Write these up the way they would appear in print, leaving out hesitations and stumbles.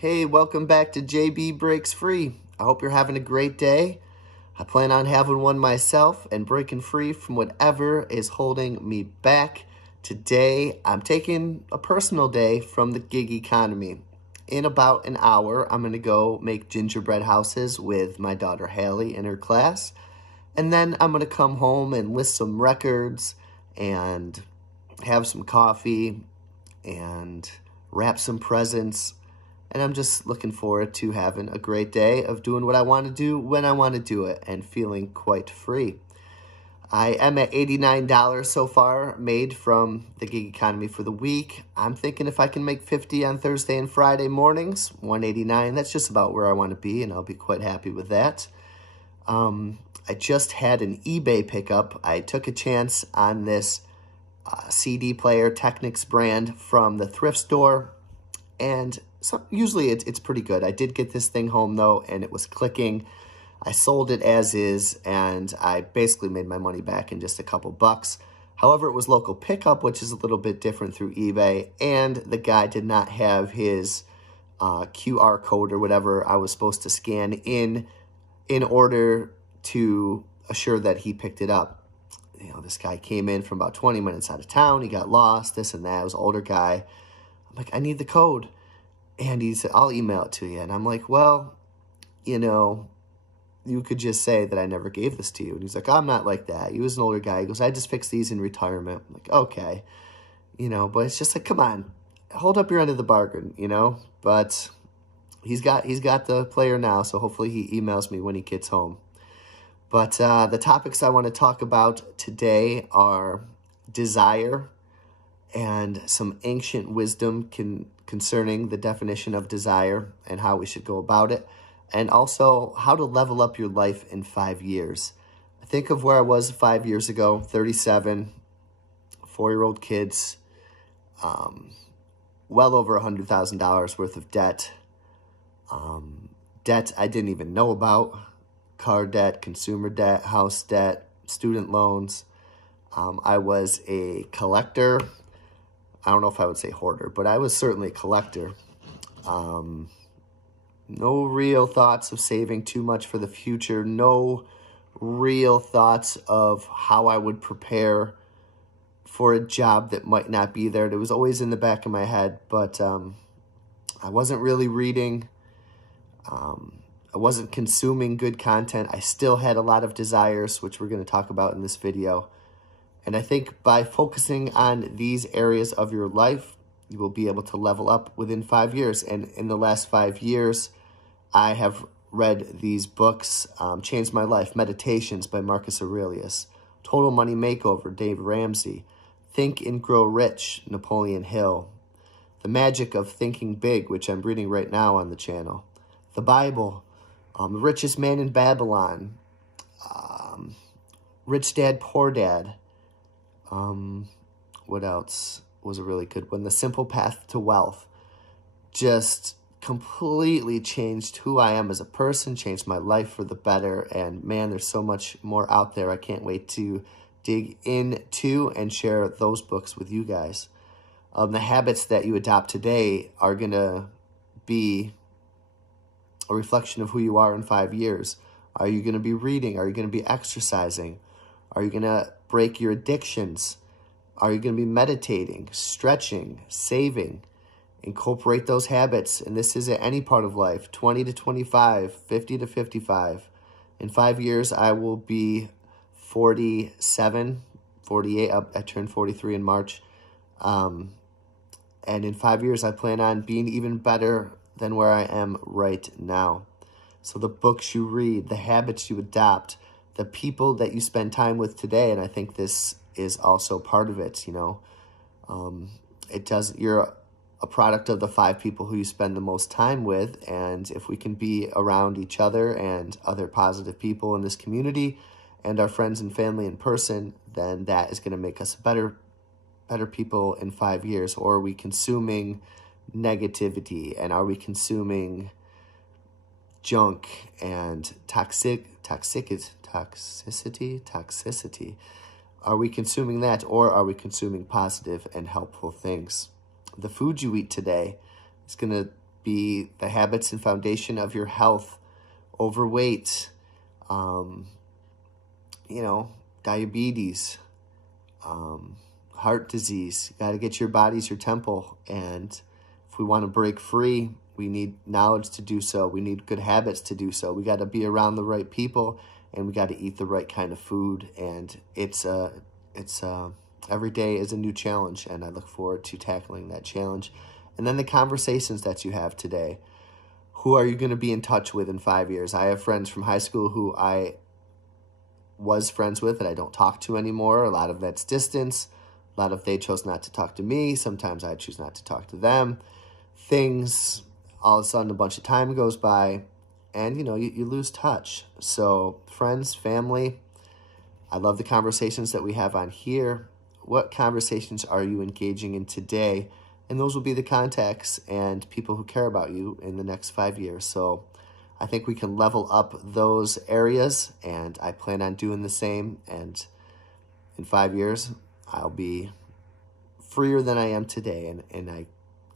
Hey, welcome back to JB Breaks Free. I hope you're having a great day. I plan on having one myself and breaking free from whatever is holding me back. Today, I'm taking a personal day from the gig economy. In about an hour, I'm going to go make gingerbread houses with my daughter Hallie in her class. And then I'm going to come home and list some records and have some coffee and wrap some presents. And I'm just looking forward to having a great day of doing what I want to do when I want to do it and feeling quite free. I am at $89 so far made from the gig economy for the week. I'm thinking if I can make $50 on Thursday and Friday mornings, $189, that's just about where I want to be, and I'll be quite happy with that. I just had an eBay pickup. I took a chance on this CD player Technics brand from the thrift store, and usually it's pretty good. I did get this thing home, though, and it was clicking. I sold it as is, and I basically made my money back in just a couple bucks. However, it was local pickup, which is a little bit different through eBay, and the guy did not have his QR code or whatever I was supposed to scan in order to assure that he picked it up. You know, this guy came in from about 20 minutes out of town. He got lost, this and that. It was an older guy. I'm like, I need the code. And he said, I'll email it to you. And I'm like, well, you know, you could just say that I never gave this to you. And he's like, I'm not like that. He was an older guy. He goes, I just fixed these in retirement. I'm like, okay. You know, but it's just like, come on, hold up your end of the bargain, you know. But he's got the player now, so hopefully he emails me when he gets home. But the topics I want to talk about today are desire and some ancient wisdom concerning the definition of desire and how we should go about it, and also how to level up your life in 5 years. I think of where I was 5 years ago, 37, 4-year-old kids, well over $100,000 worth of debt. Debt I didn't even know about. Car debt, consumer debt, house debt, student loans. I was a collector. I don't know if I would say hoarder, but I was certainly a collector. No real thoughts of saving too much for the future. No real thoughts of how I would prepare for a job that might not be there. It was always in the back of my head, but I wasn't really reading. I wasn't consuming good content. I still had a lot of desires, which we're going to talk about in this video. And I think by focusing on these areas of your life, you will be able to level up within 5 years. And in the last 5 years, I have read these books, Changed My Life, Meditations by Marcus Aurelius, Total Money Makeover, Dave Ramsey, Think and Grow Rich, Napoleon Hill, The Magic of Thinking Big, which I'm reading right now on the channel, the Bible, The Richest Man in Babylon, Rich Dad, Poor Dad. What else was a really good one? The Simple Path to Wealth. Just completely changed who I am as a person, changed my life for the better. And man, there's so much more out there. I can't wait to dig into and share those books with you guys. The habits that you adopt today are going to be a reflection of who you are in 5 years. Are you going to be reading? Are you going to be exercising? Are you going to break your addictions? Are you going to be meditating, stretching, saving? Incorporate those habits. And this is at any part of life, 20 to 25, 50 to 55. In 5 years, I will be 47, 48. I turned 43 in March. And in 5 years, I plan on being even better than where I am right now. So the books you read, the habits you adopt, the people that you spend time with today, and I think this is also part of it, you know. You're a product of the 5 people who you spend the most time with, and if we can be around each other and other positive people in this community and our friends and family in person, then that is going to make us better people in 5 years. Or are we consuming negativity, and are we consuming junk and toxicity? Are we consuming that, or are we consuming positive and helpful things? The food you eat today is going to be the habits and foundation of your health. Overweight, diabetes, heart disease. You got to get your body's your temple. And if we want to break free, we need knowledge to do so. We need good habits to do so. We got to be around the right people, and we got to eat the right kind of food. And it's every day is a new challenge, and I look forward to tackling that challenge. And then the conversations that you have today. Who are you going to be in touch with in 5 years? I have friends from high school who I was friends with that I don't talk to anymore. A lot of that's distance. A lot of they chose not to talk to me. Sometimes I choose not to talk to them. Things, all of a sudden a bunch of time goes by, and you lose touch. So friends, family, I love the conversations that we have on here. What conversations are you engaging in today? And those will be the contacts and people who care about you in the next 5 years. So I think we can level up those areas, and I plan on doing the same. And in 5 years, I'll be freer than I am today, and I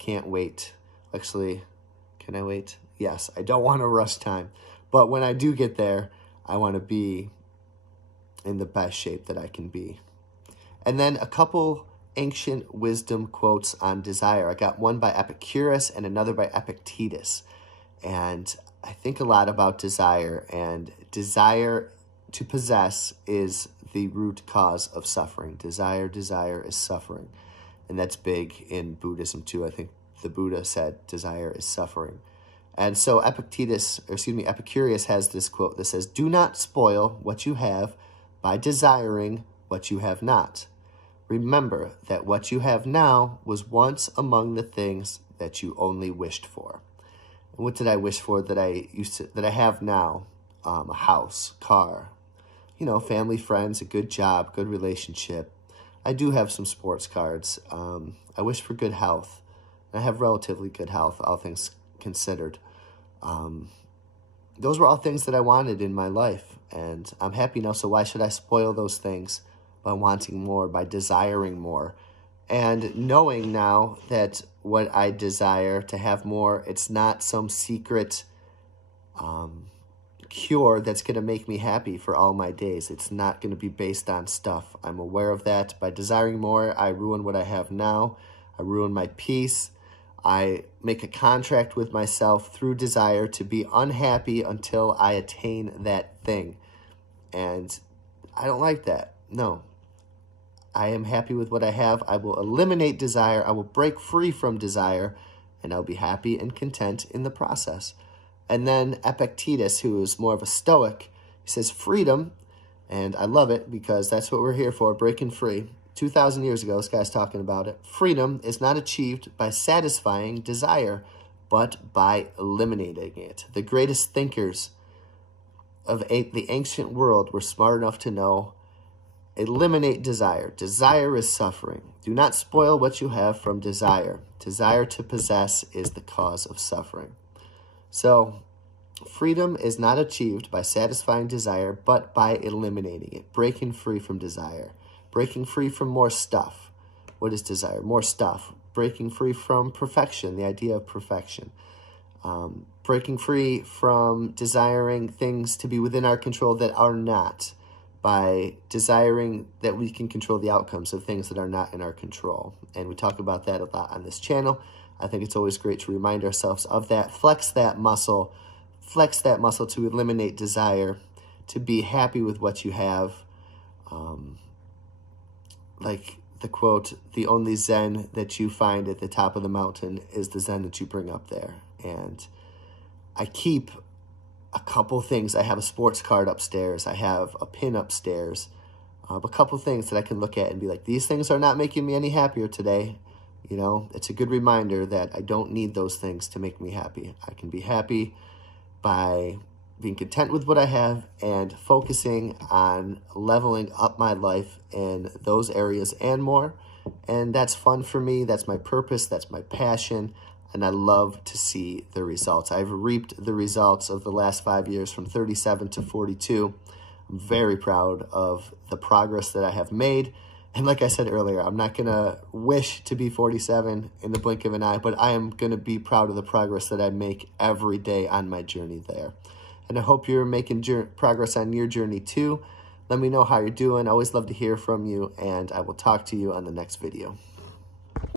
can't wait. Actually, can I wait? Yes, I don't want to rush time. But when I do get there, I want to be in the best shape that I can be. And then a couple ancient wisdom quotes on desire. I got one by Epicurus and another by Epictetus. And I think a lot about desire, and desire to possess is the root cause of suffering. Desire is suffering. And that's big in Buddhism too. I think the Buddha said desire is suffering. And so Epicurus has this quote that says, "Do not spoil what you have by desiring what you have not. Remember that what you have now was once among the things that you only wished for." And what did I wish for that I have now? A house, car, family, friends, a good job, good relationship. I do have some sports cards. I wish for good health. I have relatively good health, all things considered. Those were all things that I wanted in my life, and I'm happy now, so why should I spoil those things by wanting more, by desiring more? And knowing now that what I desire to have more, it's not some secret cure that's going to make me happy for all my days. It's not going to be based on stuff. I'm aware of that. By desiring more, I ruin what I have now. I ruin my peace. I make a contract with myself through desire to be unhappy until I attain that thing. And I don't like that. No. I am happy with what I have. I will eliminate desire. I will break free from desire, and I'll be happy and content in the process. And then Epictetus, who is more of a Stoic, he says freedom, and I love it because that's what we're here for, breaking free. 2,000 years ago, this guy's talking about it. Freedom is not achieved by satisfying desire, but by eliminating it. The greatest thinkers of the ancient world were smart enough to know, eliminate desire. Desire is suffering. Do not spoil what you have from desire. Desire to possess is the cause of suffering. So, freedom is not achieved by satisfying desire, but by eliminating it, breaking free from desire, breaking free from more stuff. What is desire? More stuff. Breaking free from perfection, the idea of perfection. Breaking free from desiring things to be within our control that are not, by desiring that we can control the outcomes of things that are not in our control. And we talk about that a lot on this channel. I think it's always great to remind ourselves of that. Flex that muscle to eliminate desire, to be happy with what you have. Like the quote, the only Zen that you find at the top of the mountain is the Zen that you bring up there. And I keep a couple things. I have a sports card upstairs. I have a pin upstairs. A couple things that I can look at and be like, these things are not making me any happier today. It's a good reminder that I don't need those things to make me happy. I can be happy by being content with what I have and focusing on leveling up my life in those areas and more. And that's fun for me. That's my purpose. That's my passion. And I love to see the results. I've reaped the results of the last 5 years from 37 to 42. I'm very proud of the progress that I have made. And like I said earlier, I'm not going to wish to be 47 in the blink of an eye, but I am going to be proud of the progress that I make every day on my journey there. And I hope you're making progress on your journey too. Let me know how you're doing. I always love to hear from you, and I will talk to you on the next video.